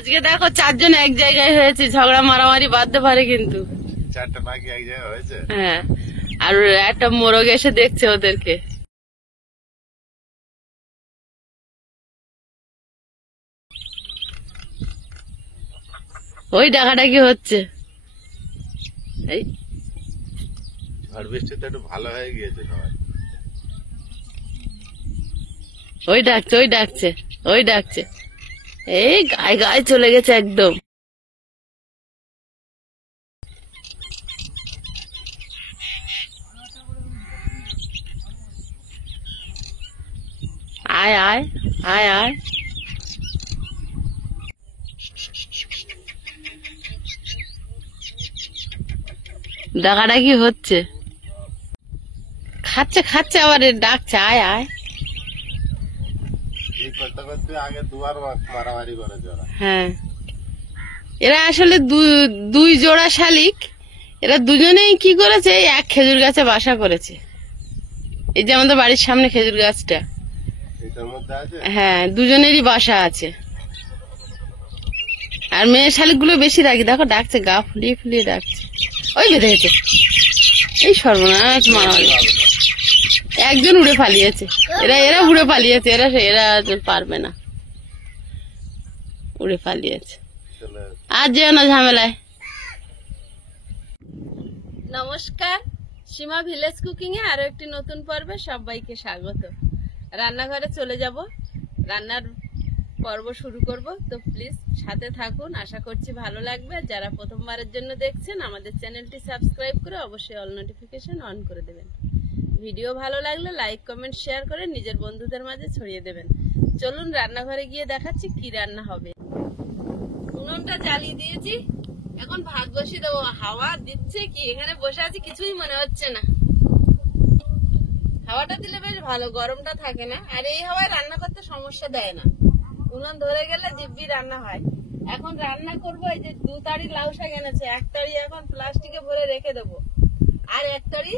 আজকে দেখো 4 জন এক জায়গায় হয়েছে, ঝগড়া মারামারি বাঁধতে পারে কিন্তু 4টা পাখি এক জায়গায় হয়েছে। হ্যাঁ, আর একটা মোরগ এসে দেখছে ওদেরকে। ওই ডাকাডাকি হচ্ছে। এই ঝড় বৃষ্টিতে একটু ভালো হয়ে গিয়েছে সবাই। ওই ডাকছে, ওই ডাকছে, ওই ডাকছে। এই গায়ে গায়ে চলে গেছে একদম। আয় আয় আয় আয়। ডাকাডাকি হচ্ছে, খাচ্ছে খাচ্ছে, আবার ডাকছে আয় আয়। এই করতে করতে আগে দুবার মারামারি করেছে ওরা। হ্যাঁ, এরা আসলে দুই জোড়া শালিক। এরা দুজনেই কি করেছে, এক খেজুর গাছে বাসা করেছে। এই যে আমাদের বাড়ির সামনে খেজুর গাছটা, এটার মধ্যে আছে। হ্যাঁ, দুজনেরই বাসা আছে। আর মেয়ে শালিক গুলো বেশি রাখি, দেখো ডাকছে, গা ফুলিয়ে ফুলিয়ে ডাকছে। ওই বেঁধে গেছে, এই সর্বনাশ মারামারি। একজন উড়ে পালিয়েছে, এরা উড়ে পালিয়েছে, এরা পারবে না, উড়ে পালিয়েছে। আর যেও না ঝামেলায়। নমস্কার, সীমা ভিলেজ কুকিং এ আরো একটি নতুন পর্বে সবাইকে স্বাগত। রান্নাঘরে চলে যাব, রান্নার পর্ব শুরু করব। তো প্লিজ সাথে থাকুন, আশা করছি ভালো লাগবে। যারা প্রথমবারের জন্য দেখছেন, আমাদের চ্যানেলটি সাবস্ক্রাইব করে অবশ্যই অল নোটিফিকেশন অন করে দেবেন। ভিডিও ভালো লাগলে লাইক কমেন্ট শেয়ার করে নিজের বন্ধুদের মাঝে ছড়িয়ে দেবেন। চলুন রান্নাঘরে গিয়ে দেখাচ্ছি কি রান্না হবে। উনুনটা জ্বালিয়ে দিয়েছি, এখন ভাত বসিয়ে দেবো। হাওয়া দিচ্ছে কি, এখানে বসে আছি কিছুই মনে হচ্ছে না। হাওয়াটা দিলে বেশ ভালো, গরমটা থাকে না। আর এই হাওয়ায় রান্না করতে সমস্যা দেয় না, উনুন ধরে গেলে দিব্যি রান্না হয়। এখন রান্না করবো, এই যে 2 তাড়ি লাউ শাক এনেছে, 1 তাড়ি এখন প্লাস্টিকে ভরে রেখে দেবো, আর 1 তাড়ি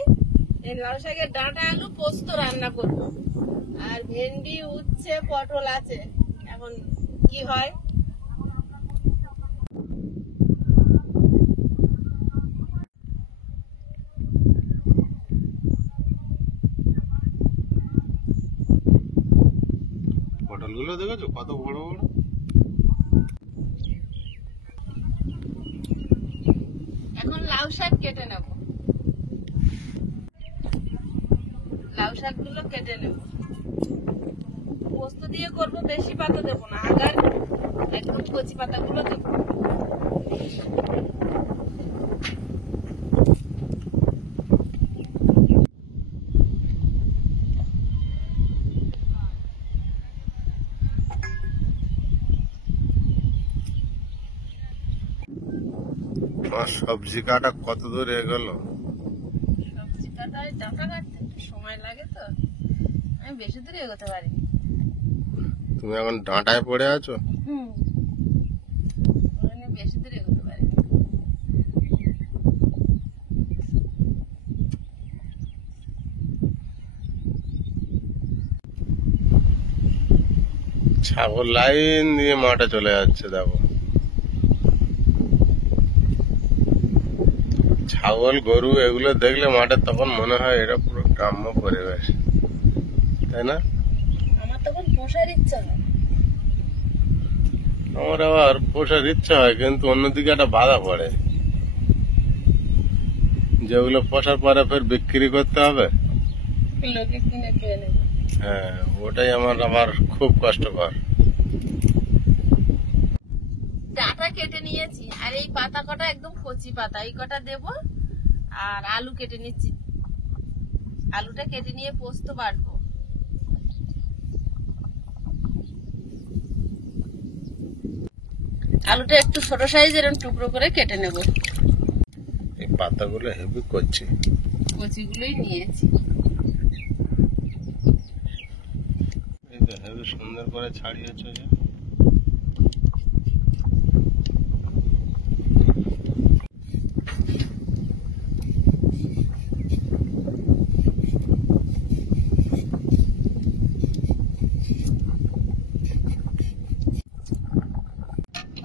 এই লাউ শাকের ডাঁটা আলু পোস্ত রান্না করব। আর ভেন্ডি, উচ্ছে, পটল আছে, এখন কি হয়। পটলগুলো দেখেছো কত বড় বড়। এখন লাউ শাক কেটে নেব, লাউ শাক গুলো কেটে নেব। পোস্ত দিয়ে করবো, বেশি পাতা দেবো না, আগার একদম কচি পাতা গুলো দেবো। সবজি কাটা কত দূর এগোলো? সবজি কাটায় ডাঁটা কাটতে একটু সময় লাগে, তো আমি বেশি দূরে এগোতে পারি। তুমি এখন ডাঁটায় পড়ে আছো? বেশি দূরে এগোতে পারি। ছাগল লাইন দিয়ে মাঠে চলে যাচ্ছে, দেখো। ছাগল গরু এগুলো দেখলে মাঠে তখন মনে হয় এটা পুরো গ্রাম্য পরিবেশ, তাই না? আমার তখন পোষার ইচ্ছা হয়। আমার আবার পোষার ইচ্ছা হয়, কিন্তু অন্যদিকে একটা বাধা পড়ে, যেগুলো পোষার পরে ফের বিক্রি করতে হবে, লোকে কিনে খেয়ে নেবে। হ্যাঁ, ওটাই আমার খুব কষ্টকর। ডাঁটা কেটে নিয়েছি, আর এই পাতা কটা একদম কচি পাতা, এই কটা দেব। আর আলু কেটে নিচ্ছি, আলুটা কেটে নিয়ে পোস্ত বাটবো। আলুটা একটু ছোট সাইজের টুকরো করে কেটে নেব। এই পাতাগুলো হেভি করছি, কচিগুলোই নিয়েছি। এই তো হেভি সুন্দর করে ছাড়িয়েছে।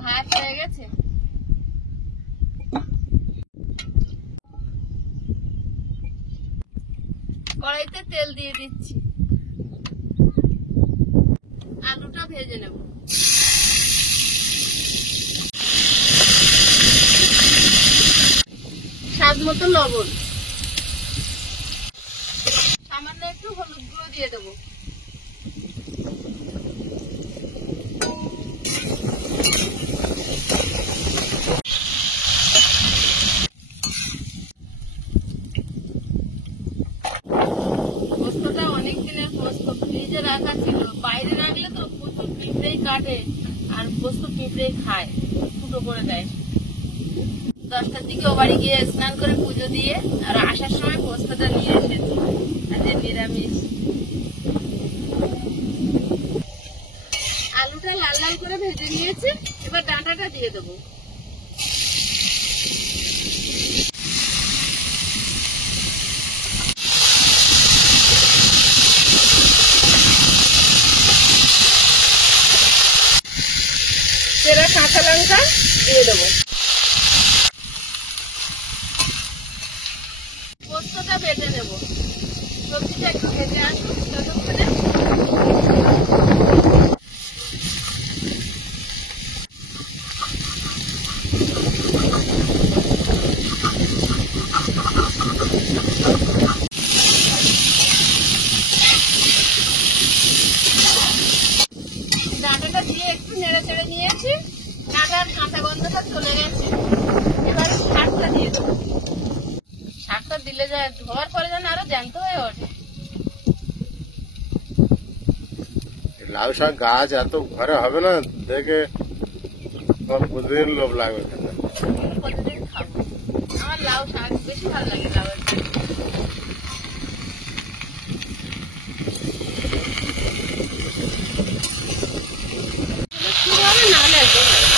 ভাত গেছে। কড়াইতে তেল দিয়ে দিচ্ছি, আলুটা ভেজে নেব। স্বাদ মতো লবণ, সামান্য একটু হলুদ গুঁড়ো দিয়ে দেবো। পোস্তটা অনেক দিনের পোস্ত, ফ্রিজে রাখা ছিল। বাইরে রাখলে তো প্রচুর পিঁপড়েই কাটে, আর পোস্ত পিঁপড়েই খায়, ফুটো করে দেয়। 10টার দিকে ও বাড়ি গিয়ে স্নান করে পুজো দিয়ে আর আসার সময় পোস্তটা নিয়ে এসেছি। আর যে নিরামিষ। আলুটা লাল লাল করে ভেজে নিয়েছি, এবার ডাঁটাটা দিয়ে দেবো। সেরা কাঁচা লঙ্কা দিয়ে দেবো। পোস্তটা বেটে নেব। সবজিটা একটু ভেজে আসুন ততক্ষণে। ডাঁটাটা দিয়ে একটু নেড়ে চেড়ে নিয়েছি, ডাঁটার কাঁচা গন্ধটা চলে গেছে। এবার শাকটা দিয়ে দেবো। শাকটা দিলে যায় ধোয়ার পরে যেন আরো জ্যান্ত হয়ে ওঠে। লাউ শাক গাছ এত ঘরে হবে না, দেখে আমার প্রতিদিন লোভ লাগবে খেতে। প্রতিদিন খাবো। আমার লাউ শাক বেশি ভালো লাগে। লাউয়ের শাক কিভাবে না হলে একদম লাগে না।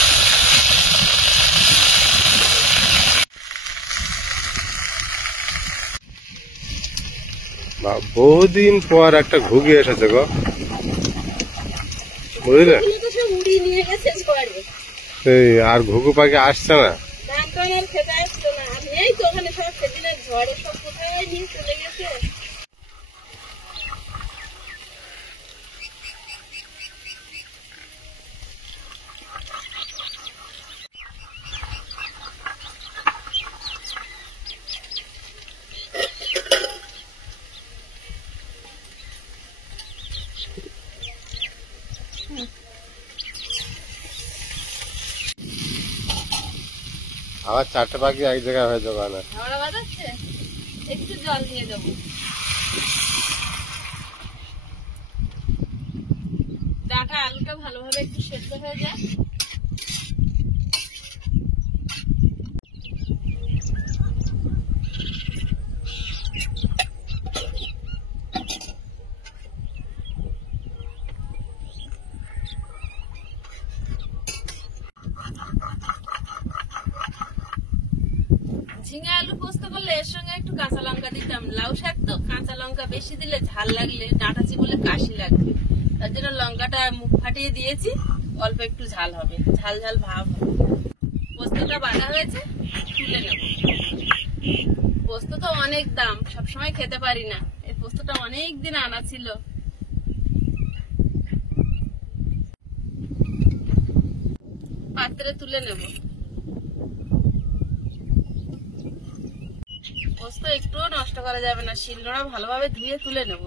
বহুদিন পর একটা ঘুগি এসেছে গো, বুঝলে? এগুলো তো সব উড়িয়ে নিয়ে গেছে ঝড়ে। এই আর ঘুঘু পাখি আসছে না। ধান টান আর খেতে আসতো না। আর নেই তো ওখানে, সব সেদিনের ঝড়ে সব কোথায় নিয়ে চলে গেছে। আবার 4টে পাখি এক জায়গায় হয়ে যাবে না। ঝড়া বাজাচ্ছে, একটু জল দিয়ে দেবো। ডাঁটা আলুটা ভালোভাবে একটু সেদ্ধ হয়ে যায়। ঝিঙে আলু পোস্ত করলে এর সঙ্গে একটু কাঁচা লঙ্কা দিতাম। লাউ শাক তো কাঁচা লঙ্কা বেশি দিলে ঝাল লাগলে ডাঁটা চিবলে কাশি লাগবে, তার জন্য লঙ্কাটা মুখ ফাটিয়ে দিয়েছি। অল্প একটু ঝাল হবে, ঝাল ঝাল ভাব হবে। পোস্তটা বাটা হয়েছে, তুলে নেব। পোস্ত তো অনেক দাম, সবসময় খেতে পারি না। এই পোস্তটা অনেক দিন আনা ছিল। পাত্রে তুলে নেব। পোস্ত একটুও নষ্ট করা যাবে না, শিলনোড়া ভালোভাবে ধুয়ে তুলে নেব।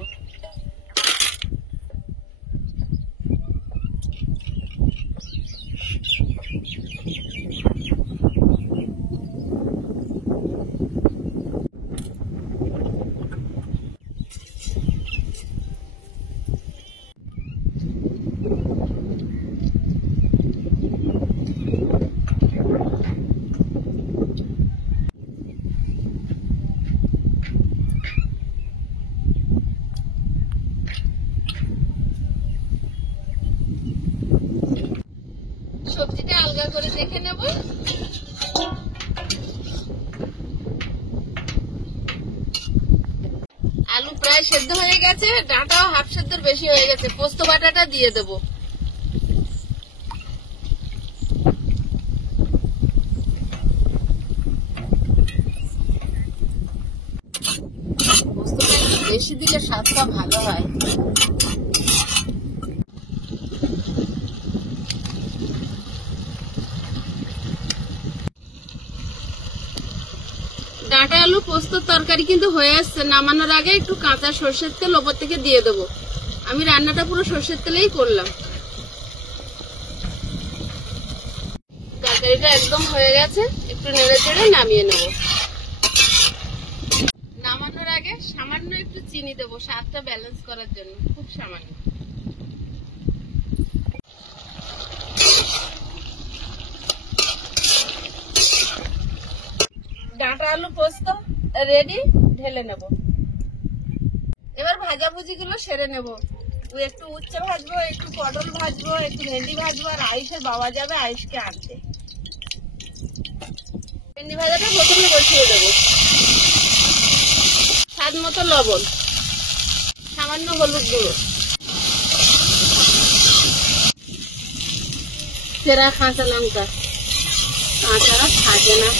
সবজিটা আলগা করে দেখে নেব। আলু প্রায় সেদ্ধ হয়ে গেছে, ডাঁটাও হাফ সেদ্ধর বেশি হয়ে গেছে। পোস্ত বাটাটা দিয়ে দেবো। বেশি দিলে স্বাদটা ভালো হয়। ডাঁটা আলু পোস্ত তরকারি কিন্তু হয়ে আসছে। নামানোর আগে একটু কাঁচা সর্ষের তেল ওপর থেকে দিয়ে দেবো। আমি রান্নাটা পুরো সর্ষের তেলেই করলাম। তরকারিটা একদম হয়ে গেছে, একটু নেড়ে চেড়ে নামিয়ে নেব। নামানোর আগে সামান্য একটু চিনি দেবো স্বাদটা ব্যালেন্স করার জন্য, খুব সামান্য। ডাঁটা আলু পোস্ত রেডি, ঢেলে নেব। এবার ভাজাভুজি গুলো সেরে নেব। একটু উচ্ছে ভাজবো, একটু পটল ভাজবো, একটু ভেন্ডি ভাজবো, আর আইসের বাবা যাবে আইসকে আনতে। ভেন্ডি ভাজাটা প্রথমে বসিয়ে দেবো। স্বাদ মতো লবণ, সামান্য হলুদ গুঁড়ো, সেরা কাঁচা লঙ্কা, কাঁচা থাকে না।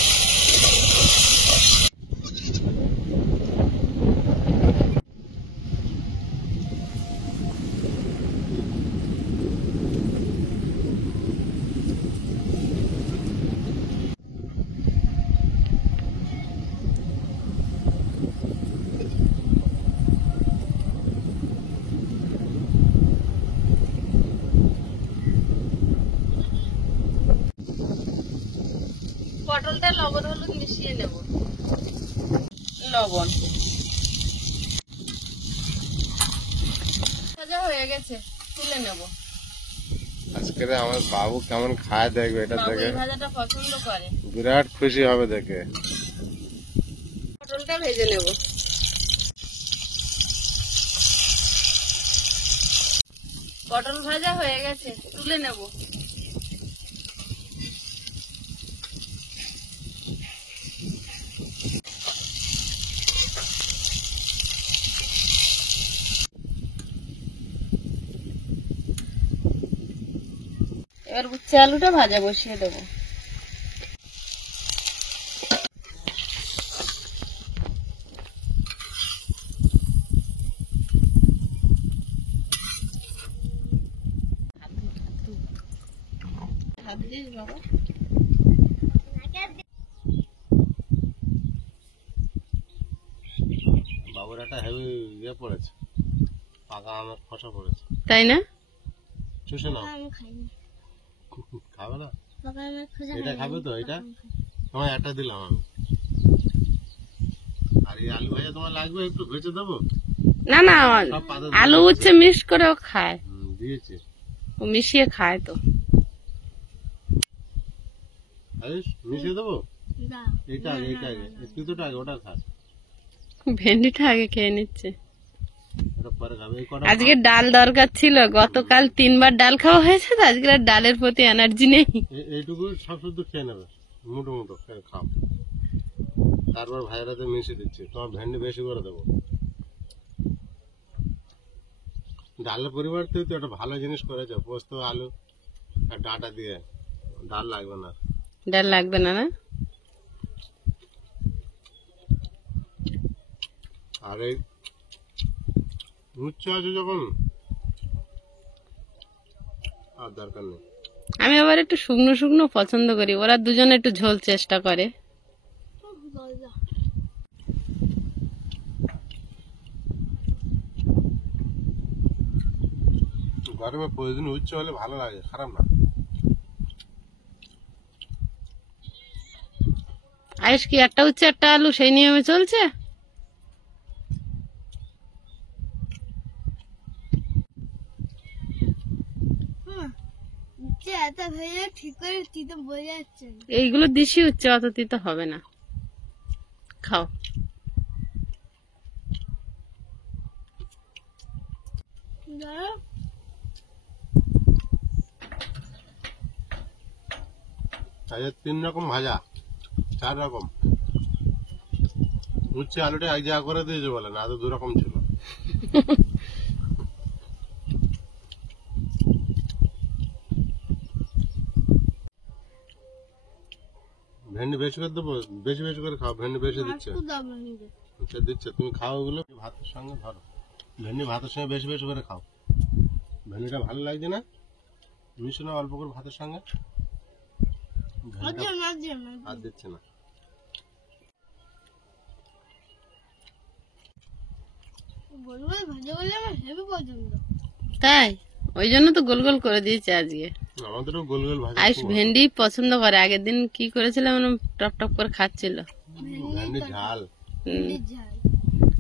পটলটা লবণ হলুদ মিশিয়ে নেব। লবণ ভাজা হয়ে গেছে, তুলে নেব। আজকে আমার বাবু কেমন খায় দেখবে, এটা বাবু দেখে এই ভাজাটা পছন্দ করে, বিরাট খুশি হবে দেখে। পটলটা ভেজে নেব। পটল ভাজা হয়ে গেছে, তুলে নেব। এবার উচ্ছে আলুটা ভাজা বসিয়ে দেবো। বাবা বাবুর একটা হেভি ইয়ে পড়েছে, পাকা আমের খসা পড়েছে, তাই না? চুষে নাও। খাবে না? এটা খাবে তো? এটা তোমার একটা দিলাম আমি। আর এই আলু ভাজা তোমার লাগবে, একটু ভেজে দেবো। না না, সব পাতা আলু উচ্ছে মিক্স করেও খায়, দিয়েছে, ও মিশিয়ে খায় তো। মিশিয়ে দেবো। এইটা আগে, এইটা আগে, কিছুটা আগে ওটা খা। ভেন্ডিটা আগে খেয়ে নিচ্ছে। ওটা পরে খাবে। এই কটা আজকে ডাল দরকার ছিল, গতকাল 3 বার ডাল খাওয়া হয়েছে তো আজকে আর ডালের প্রতি এনার্জি নেই। এইটুকু সব শুদ্ধ খেয়ে নেবে, মুটো মুটো খাও। তারপর ভাইরাতে মিশিয়ে দিচ্ছি, তোমার ভেন্ডি বেশি করে দেবো। ডালের পরিবর্তে তো একটা ভালো জিনিস করেছে, পোস্ত আলু আর ডাঁটা দিয়ে। ডাল লাগবে না, ডাল লাগবে না। না আর এই উচ্চ আছে যখন আর দরকার নেই। আমি আবার একটু শুকনো শুকনো পছন্দ করি, ওরা দুজনে একটু ঝোল চেষ্টা করে। গরমে প্রতিদিন উচ্চ হলে ভালো লাগে, খারাপ না। আয়ুষ কি একটা উচ্ছে একটা আলু সেই নিয়মে চলছে? এইগুলো দিশি উচ্ছে, অত তিতো হবে না, খাও। তাই 3 রকম ভাজা, 4 রকম। উচ্ছে আলুটা এক জায়গা করে দিয়েছে বলে, না তো 2 রকম ছিল। ভেন্ডি বেশি করে দেবো, বেশি বেশি করে খাও, ভেন্ডি বেশি দিচ্ছে। সে দিচ্ছে, তুমি খাও ওগুলো ভাতের সঙ্গে ধরো। ভেন্ডি ভাতের সঙ্গে বেশি বেশি করে খাও। ভেন্ডিটা ভালো লাগছে না, মিশো না অল্প করে ভাতের সঙ্গে। ভেন্ডিটা আর দিচ্ছে না। তাই ওই জন্য তো গোল গোল করে দিয়েছে আজকে। আমাদেরও গোল গোল ভাজা আইস ভেন্ডি পছন্দ করে, আগের দিন কি করেছিলাম টপ টপ করে খাচ্ছিল। ভেন্ডি ঝাল।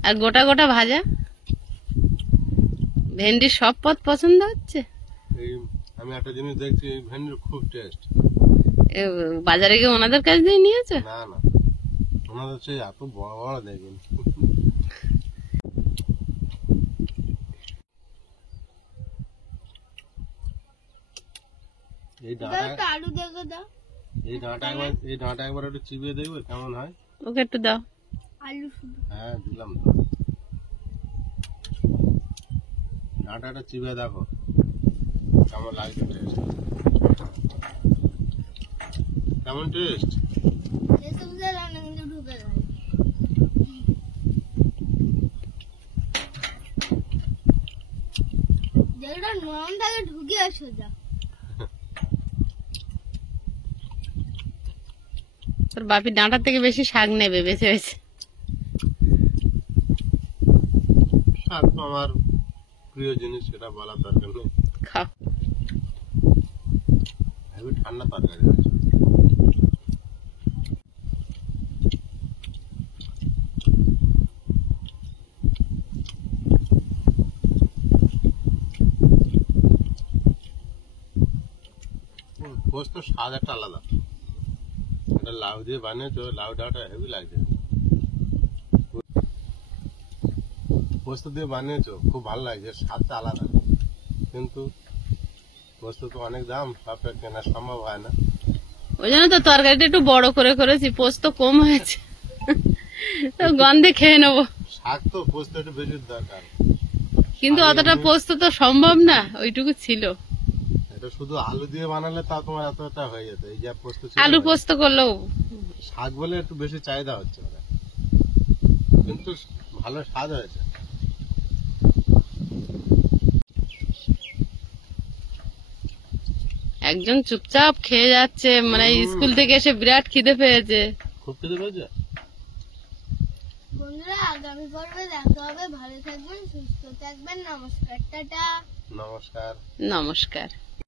আর গোটা গোটা ভাজা। ভেন্ডির সব পদ পছন্দ হচ্ছে। এই আমি একটা জিনিস দেখছি, এই ভেন্ডির খুব টেস্ট। বাজারে গিয়ে ওনাদের কাছ দিয়ে নিয়েছো? না না, ওনাদের সেই এত বড় বড় দেখবেন। এই ডাঁটা একবার একটু চিবিয়ে দেখবে কেমন হয়। ওকে একটু দাও। হ্যাঁ দিলাম তো। ডাঁটাটা চিবিয়ে দেখো কেমন লাগছে, টেস্ট কেমন টেস্ট। তোর বাপি ডাঁটার থেকে বেশি শাক নেবে বেছে বেছে। শাক তো আমার প্রিয় জিনিস, সেটা বলার দরকার নেই। খাও। হেবি ঠান্ডা তরকারি আছে। পোস্ত স্বাদ একটা আলাদা। এটা লাউ দিয়ে বানিয়েছো, লাউ ডাঁটা হেভি লাগছে। পোস্ত দিয়ে বানিয়েছো, খুব ভালো লাগছে, স্বাদটা আলাদা। কিন্তু পোস্ত তো অনেক দাম, সবটা কেনা সম্ভব হয় না। ওই জন্য তো তরকারিটা একটু বড় করে করেছি, পোস্ত কম হয়েছে তো গন্ধে খেয়ে নেবো। শাক তো পোস্ত একটু বেশি দরকার, কিন্তু অতটা পোস্ত তো সম্ভব না, ওইটুকু ছিল। এটা শুধু আলু দিয়ে বানালে তা তোমার এতটা হয়ে যেত। এই যে পোস্ত ছিল, আলু পোস্ত করলেও শাক বলে একটু বেশি চাহিদা হচ্ছে ওরা, কিন্তু ভালো স্বাদ হয়েছে। একজন চুপচাপ খেয়ে যাচ্ছে, মানে স্কুল থেকে এসে বিরাট খিদে পেয়েছে। খুব খিদে পেয়েছে। বন্ধুরা, আগামী পর্বে দেখা হবে। ভালো থাকবেন, সুস্থ থাকবেন। নমস্কার, টাটা। নমস্কার। নমস্কার।